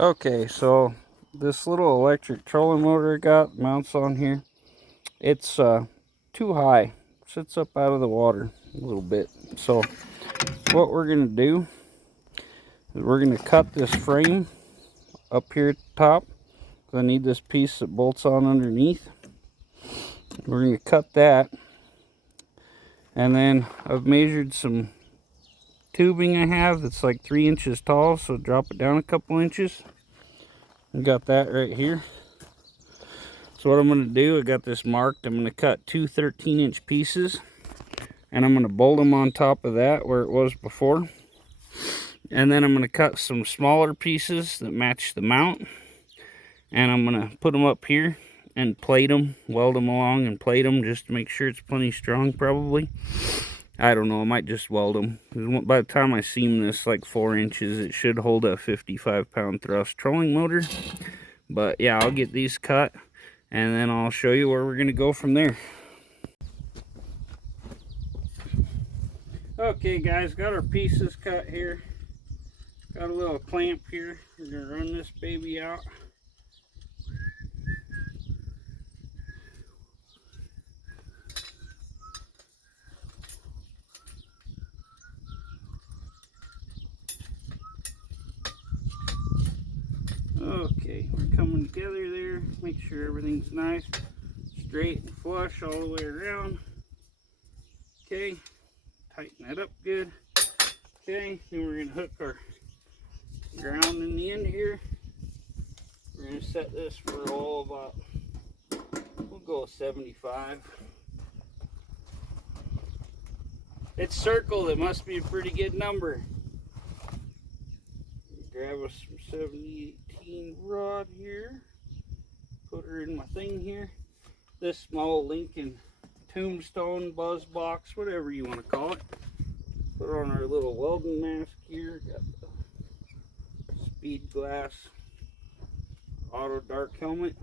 Okay, so this little electric trolling motor I got mounts on here, it's too high. Sits up out of the water a little bit. So what we're going to do is we're going to cut this frame up here at the top. I need this piece that bolts on underneath. We're going to cut that. And then I've measured some tubing I have that's like 3 inches tall, so drop it down a couple inches. I got that right here. So what I'm going to do, I got this marked. I'm going to cut two 13-inch pieces, and I'm going to bolt them on top of that where it was before. And then I'm going to cut some smaller pieces that match the mount, and I'm going to put them up here and plate them, weld them along and plate them just to make sure it's plenty strong probably. I don't know, I might just weld them. By the time I seam this like 4 inches, it should hold a 55-pound thrust trolling motor. But yeah, I'll get these cut, and then I'll show you where we're going to go from there. Okay guys, got our pieces cut here. Got a little clamp here. We're going to run this baby out. Okay, we're coming together there. Make sure everything's nice, straight and flush all the way around. Okay, tighten that up good. Okay, then we're going to hook our ground in the end here. We're going to set this for all about, we'll go 75. It's circled, it must be a pretty good number. Grab us some 7018 rod here. Put her in my thing here. This small Lincoln tombstone, buzz box, whatever you want to call it. Put on our little welding mask here. Got the Speed Glass auto dark helmet.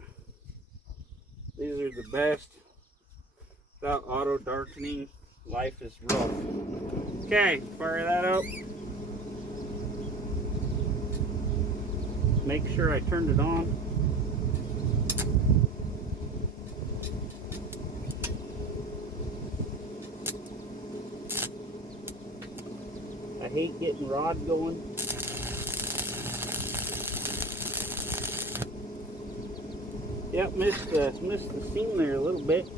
These are the best. Without auto darkening, life is rough. Okay, fire that up. Make sure I turned it on. I hate getting rod going. Yep, missed the seam there a little bit.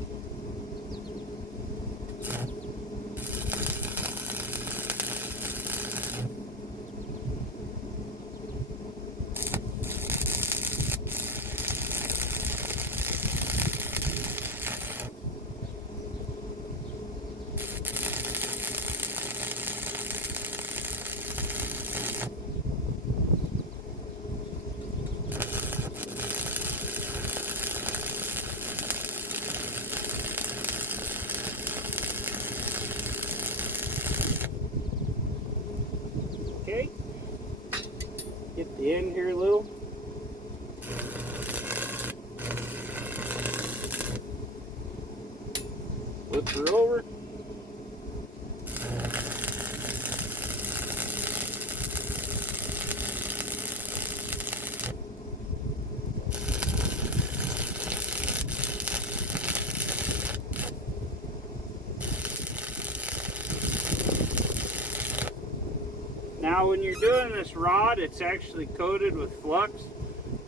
Okay, get the end here a little. Flip her over. Now when you're doing this rod, it's actually coated with flux,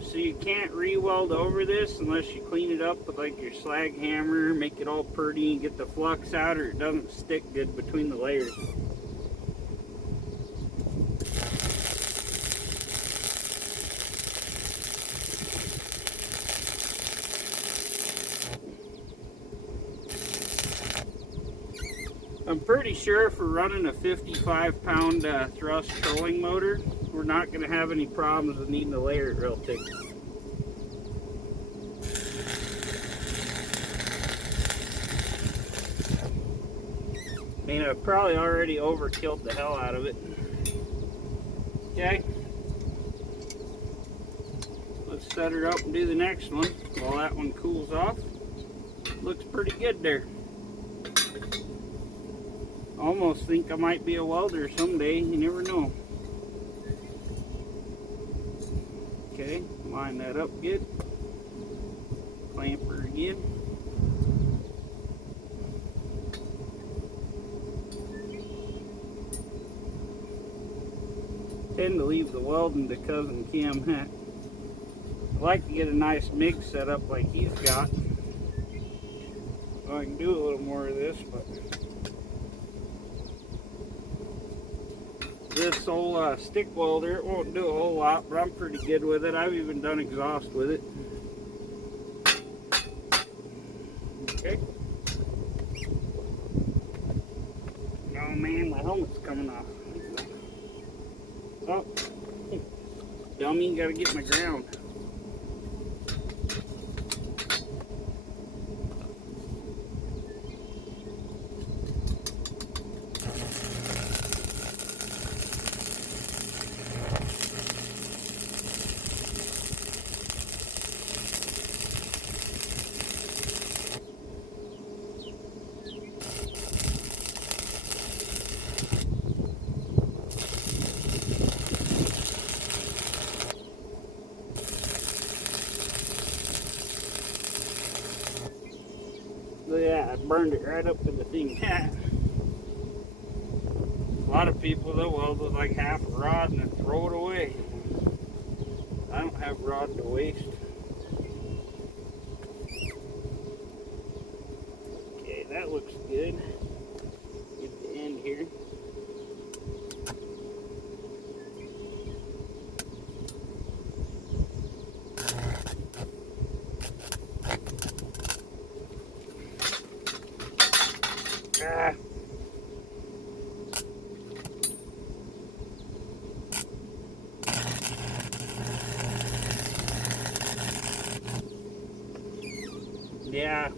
so you can't re-weld over this unless you clean it up with like your slag hammer, make it all pretty and get the flux out, or it doesn't stick good between the layers. I'm pretty sure if we're running a 55-pound thrust trolling motor, we're not going to have any problems with needing to layer it real thick. I mean, I've probably already overkilled the hell out of it. Okay. Let's set her up and do the next one while that one cools off. Looks pretty good there. Almost think I might be a welder someday, you never know. Okay, line that up good. Clamper again. Tend to leave the welding to Cousin Kim. I like to get a nice MIG set up like he's got. So I can do a little more of this, but this old stick welder, it won't do a whole lot, but I'm pretty good with it. I've even done exhaust with it. Okay. Oh man, my helmet's coming off. Oh, dummy, gotta get my ground. Yeah, I burned it right up to the thing. A lot of people, they'll weld with like half a rod and then throw it away. I don't have rod to waste. Okay, that looks good. Get the end here. Ah. Yeah,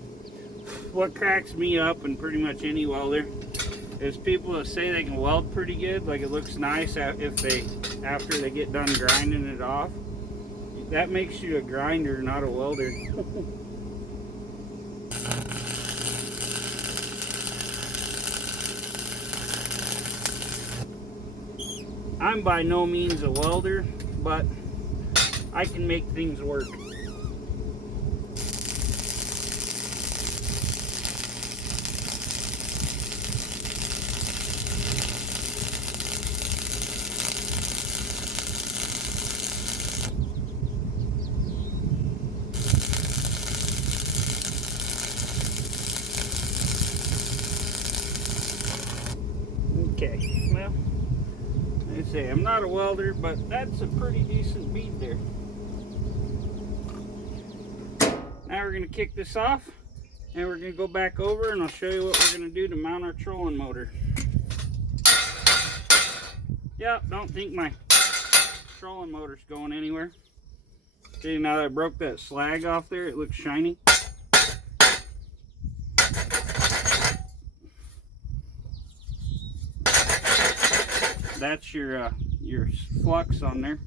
what cracks me up, and pretty much any welder, is people that say they can weld pretty good, like it looks nice after they get done grinding it off. That makes you a grinder, not a welder. I'm by no means a welder, but I can make things work. Okay, well, like I say, I'm not a welder, but that's a pretty decent bead there. Now we're going to kick this off, and we're going to go back over, and I'll show you what we're going to do to mount our trolling motor. Yep, don't think my trolling motor's going anywhere. See, now that I broke that slag off there, it looks shiny. That's your flux on there.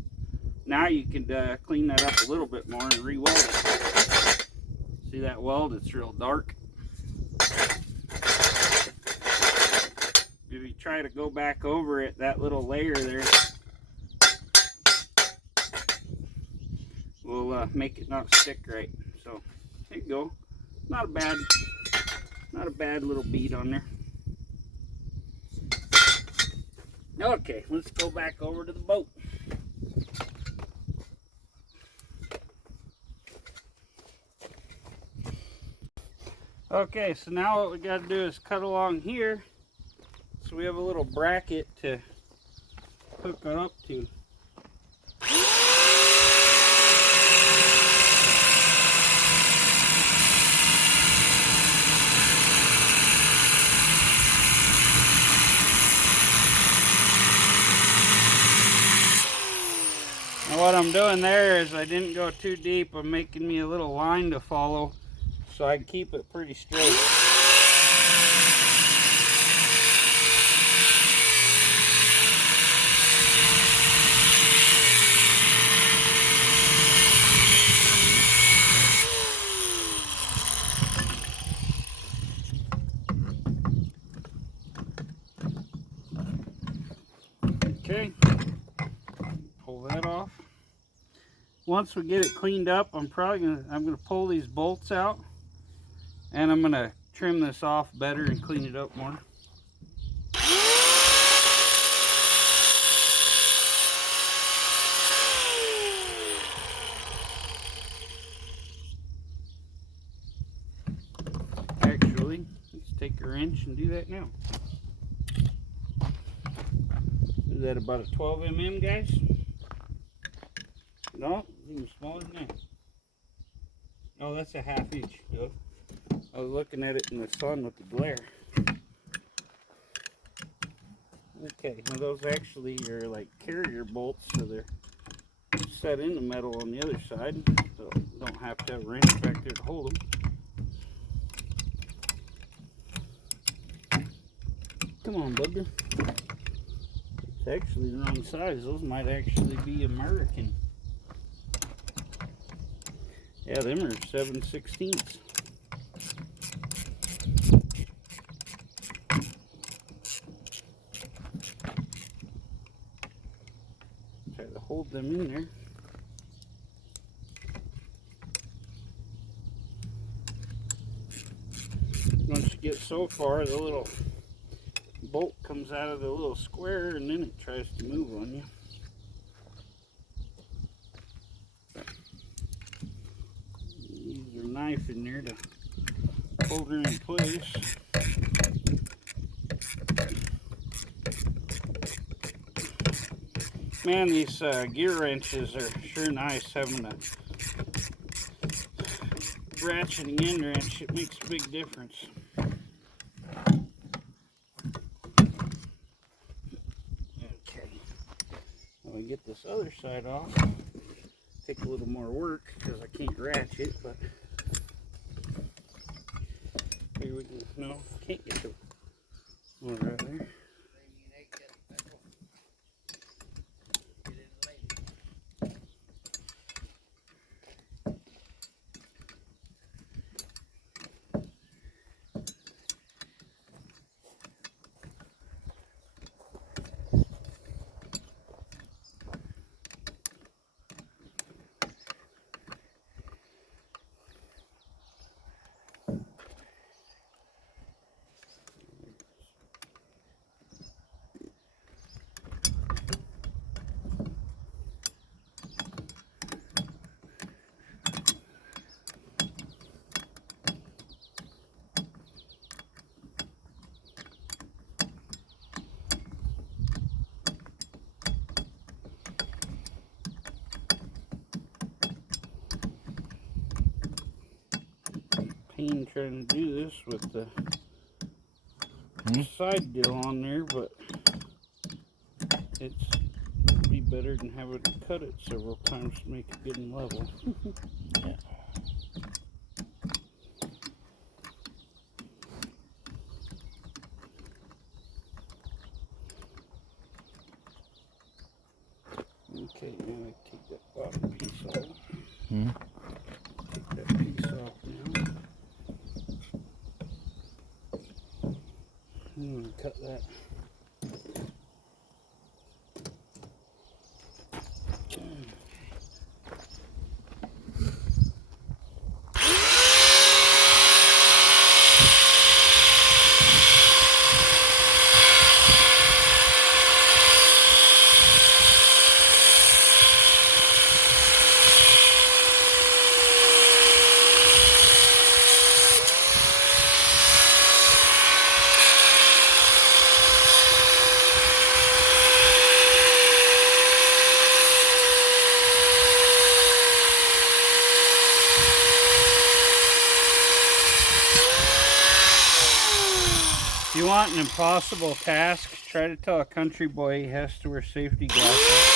Now you can clean that up a little bit more and re-weld it. See that weld? It's real dark. If you try to go back over it, that little layer there will make it not stick right. So there you go. Not a bad little bead on there. Okay, let's go back over to the boat. Okay, so now what we got to do is cut along here, so we have a little bracket to hook it up to. Now what I'm doing there is I didn't go too deep. I'm making me a little line to follow so I can keep it pretty straight. Okay, pull that off. once we get it cleaned up, I'm gonna pull these bolts out, and I'm gonna trim this off better and clean it up more. Actually, let's take a wrench and do that now. Is that about a 12 mm, guys? No, it's even smaller than that. Oh, that's a 1/2 inch. Look. I was looking at it in the sun with the glare. Okay, now those actually are like carrier bolts, so they're set in the metal on the other side, so you don't have to have a wrench back there to hold them. Come on, bugger. It's actually the wrong size. Those might actually be American. Yeah, them are 7/16. Try to hold them in there. Once you get so far, the little bolt comes out of the little square and then it tries to move on you. Use your knife in there to hold her in place. Man, these gear wrenches are sure nice. Having a ratcheting end wrench, it makes a big difference. Okay, when we get this other side off, take a little more work because I can't ratchet, but here we go. No, can't get the one right there. Pain trying to do this with the side deal on there, but it's be better than having to cut it several times to make it good and level. Yeah. Okay, now I take that bottom piece off. Mm-hmm. Take that piece off now. I'm going to cut that. If you want an impossible task, try to tell a country boy he has to wear safety glasses.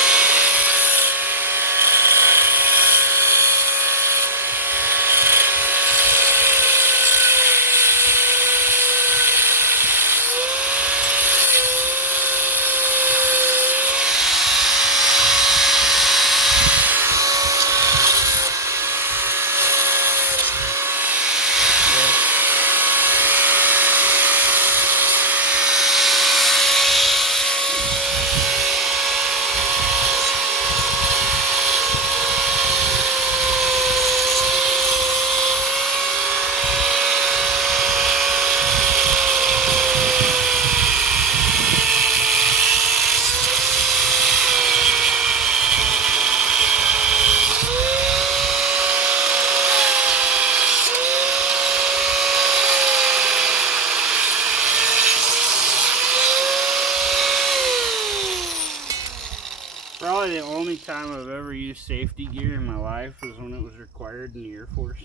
time I've ever used safety gear in my life was when it was required in the Air Force.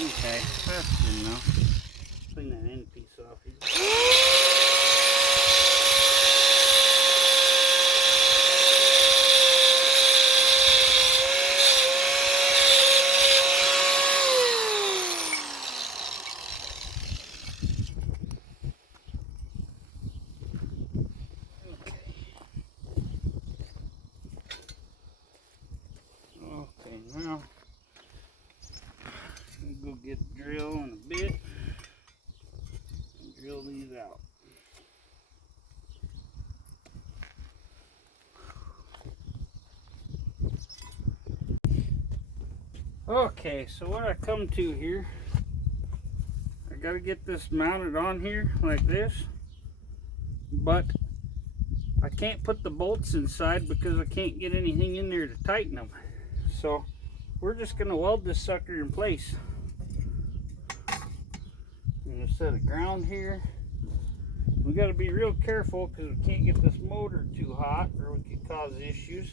Okay, that's good enough. Clean that end piece off here. Okay, now we'll go get the drill in a bit and drill these out. Okay, so what I come to here, I gotta get this mounted on here like this, but I can't put the bolts inside because I can't get anything in there to tighten them. So we're just gonna weld this sucker in place. I'm gonna set a ground here. We gotta be real careful because we can't get this motor too hot or we could cause issues.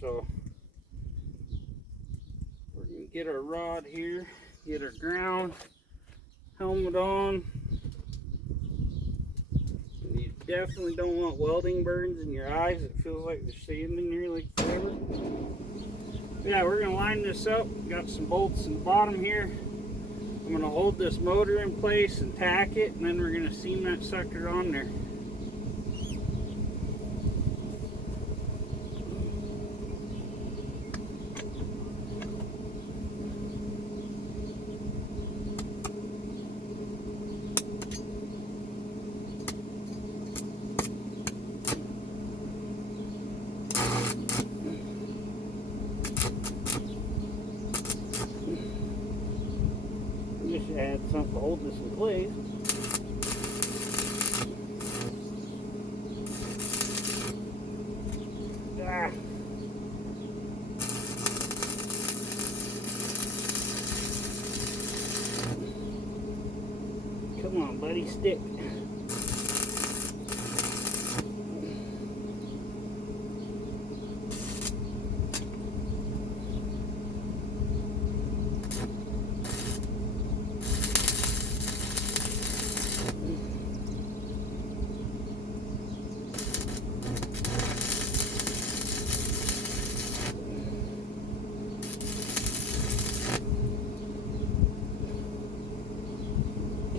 So we're gonna get our rod here, get our ground, helmet on. You definitely don't want welding burns in your eyes. It feels like they're staying in here like forever. Yeah, we're gonna line this up. Got some bolts in the bottom here. I'm gonna hold this motor in place and tack it, and then we're gonna seam that sucker on there. Just add something to hold this in place. Ah. Come on, buddy, stick.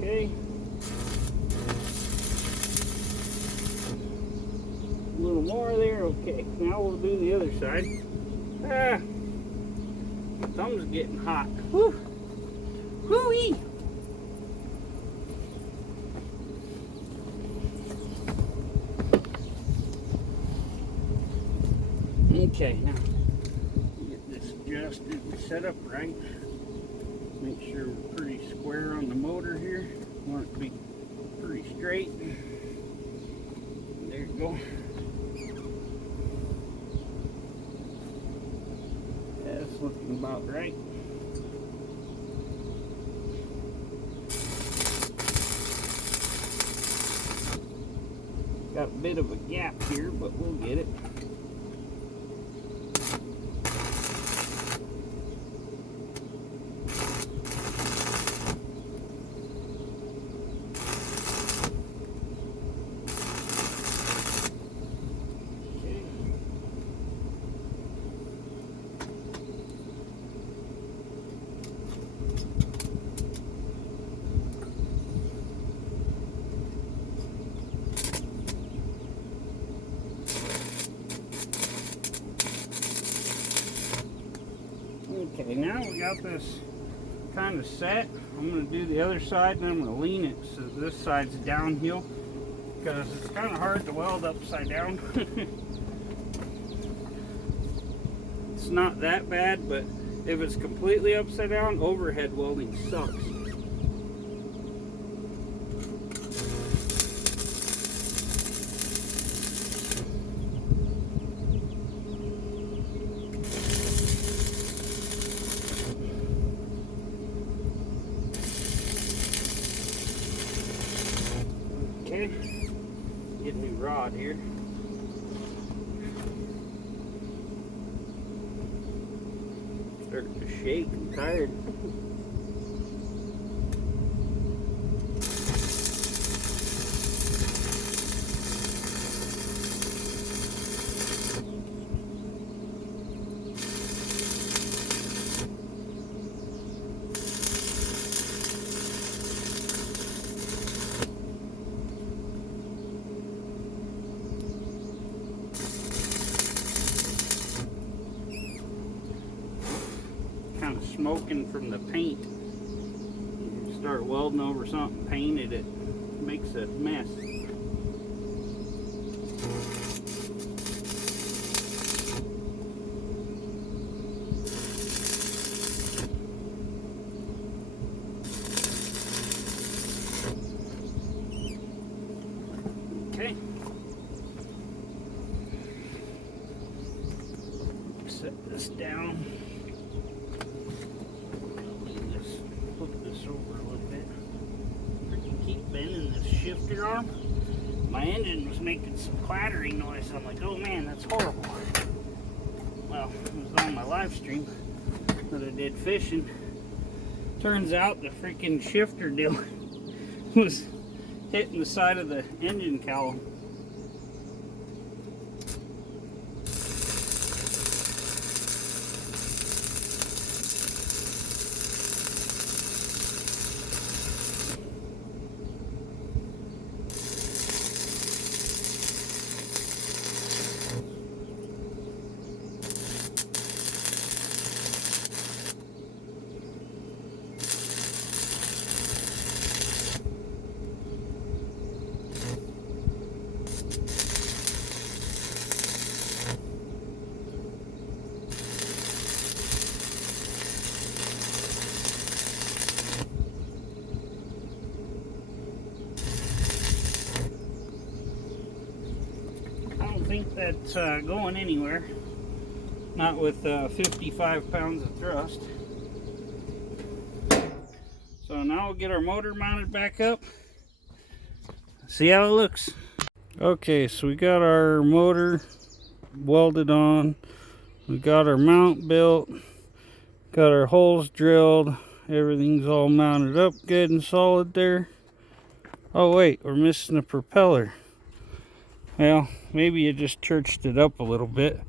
Okay. A little more there. Okay. Now we'll do the other side. Ah, my thumb's getting hot. Woo! Woo-wee! Okay, now get this adjusted and set up right. Make sure we're pretty square on the motor here. Want it to be pretty straight. There you go. That's looking about right. Got a bit of a gap here, but we'll get it. Okay, now we got this kind of set. I'm going to do the other side and I'm going to lean it so this side's downhill because it's kind of hard to weld upside down. It's not that bad, but if it's completely upside down, overhead welding sucks. rod here. Starting to shake. I'm tired. Kind of smoking from the paint. You start welding over something painted, it makes a mess. Okay. Set this down. Flip this over a little bit. Freaking keep bending this shifter arm. My engine was making some clattering noise. I'm like, oh man, that's horrible. Well, it was on my live stream that I did fishing. Turns out the freaking shifter deal was hitting the side of the engine cowl. I don't think that's going anywhere. Not with 55 pounds of thrust. So now we'll get our motor mounted back up. See how it looks. Okay, so we got our motor welded on. We got our mount built. Got our holes drilled. Everything's all mounted up good and solid there. Oh wait, we're missing a propeller. Well, maybe you just churched it up a little bit.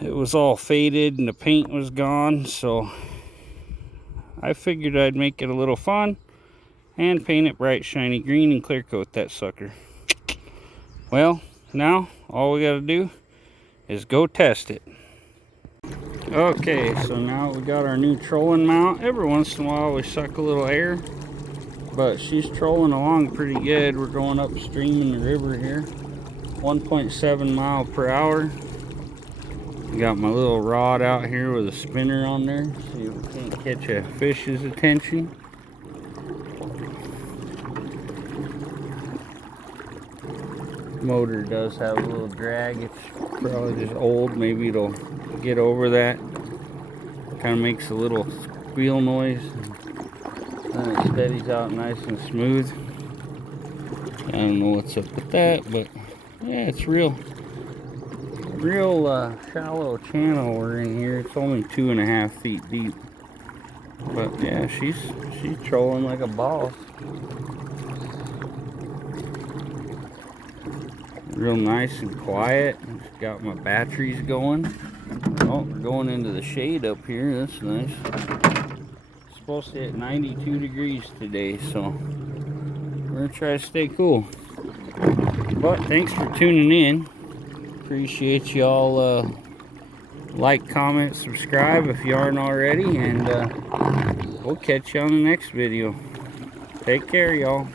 It was all faded and the paint was gone, so I figured I'd make it a little fun and paint it bright shiny green and clear coat that sucker. Well, now all we gotta do is go test it. Okay, so now we got our new trolling mount. Every once in a while we suck a little air, but she's trolling along pretty good. We're going upstream in the river here, 1.7 miles per hour. Got my little rod out here with a spinner on there, so you can't catch a fish's attention. Motor does have a little drag. It's probably just old. Maybe it'll get over that. Kind of makes a little squeal noise. Then it steadies out nice and smooth. I don't know what's up with that, but yeah, it's real shallow channel we're in here. It's only 2.5 feet deep, but yeah, she's trolling like a boss. Real nice and quiet. Just got my batteries going. Oh, we're going into the shade up here. That's nice. It's supposed to hit 92 degrees today, so we're gonna try to stay cool. But thanks for tuning in. Appreciate y'all. Like, comment, subscribe if you aren't already, and we'll catch you on the next video. Take care, y'all.